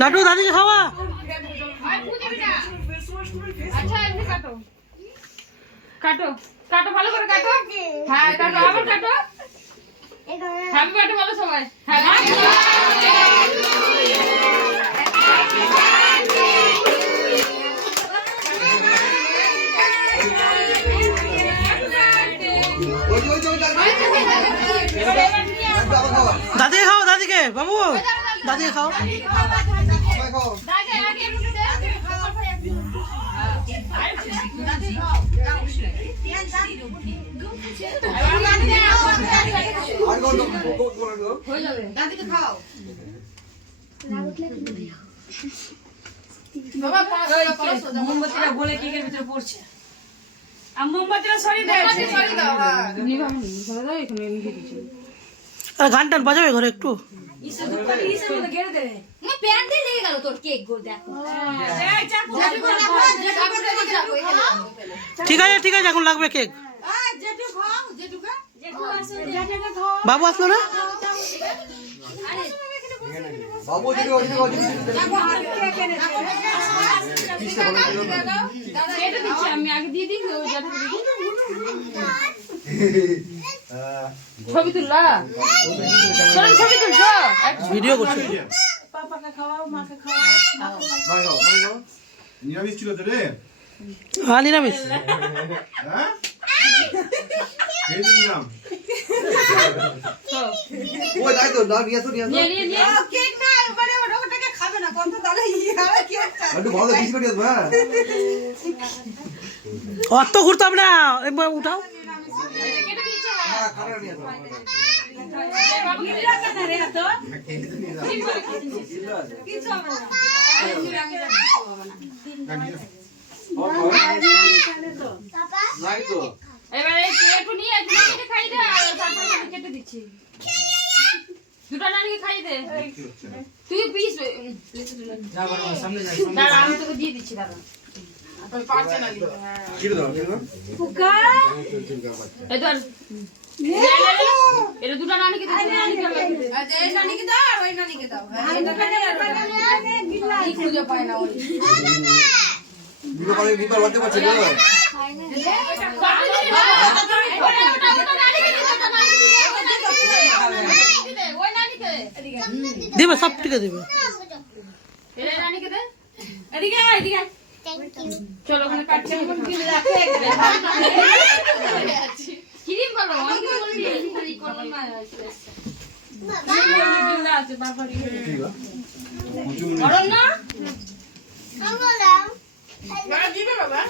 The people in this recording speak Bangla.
লাড্ডু দাদিকে খাওয়া। আচ্ছা এমনি কাটো কাটো কাটো ভালো করে কাটো। হ্যাঁ কাটো আবার কাটো। হ্যাপি বার্থডে বলো সবাই। দাদিকে খাও, দাদিকে বাবু, দাদিকে খাও। মোমবাতিটা বলে কেকের ভিতরে পড়ছে। মোমবাতিটা সরিয়ে দাও। গান টান বাজাবে ঘরে একটু। ঠিক আছে ঠিক আছে, এখন লাগবে কেক। বাবু আসলো না? আমি আগে দিয়ে দিই। ছবি তুললা ছবি তুলছো ভিডিও করছো? পাপাকে খাওয়াও, মাকে খাওয়াও। নিরামিষ ছিল তো রে? হ্যাঁ নিরামিষ। হ্যাঁ খেয়ে নিলাম। ওই তাই তো, না নিয়ে আসো নিয়ে আসো। কেক না মানে ওটাকে খাবে না কত তাহলে কি হচ্ছে? একটু ভালো কিছু করে আসবো। হ্যাঁ অত ঘুরতাম না, একবার উঠাও। হ্যাঁ খাবার নিয়ে আসো। কিছু হবে না। নাই তো এবারে একটু নিয়ে একটু খাই দে আর তারপর কেটে দিচ্ছি। দুটো নানিকে খাই দে। তুই পিস দাঁড়া আমি তোকে দিয়ে দিচ্ছি। দাঁড়া আপনি পারছে না দিতে। কি দাও কি দাও? ফুকা এই ধর এটা দুটো নানিকে দে। আচ্ছা এই নানিকে দাও আর ওই নানিকে দাও। এই খুঁজে পায় না ওই বিবা করে বিবা বলতে পারছে না। দেবে, সব টিকে দেবে। চলো ওখানে কাটছে। কিরিম বলো আছে বাবারি বড় না দিবে বাবা।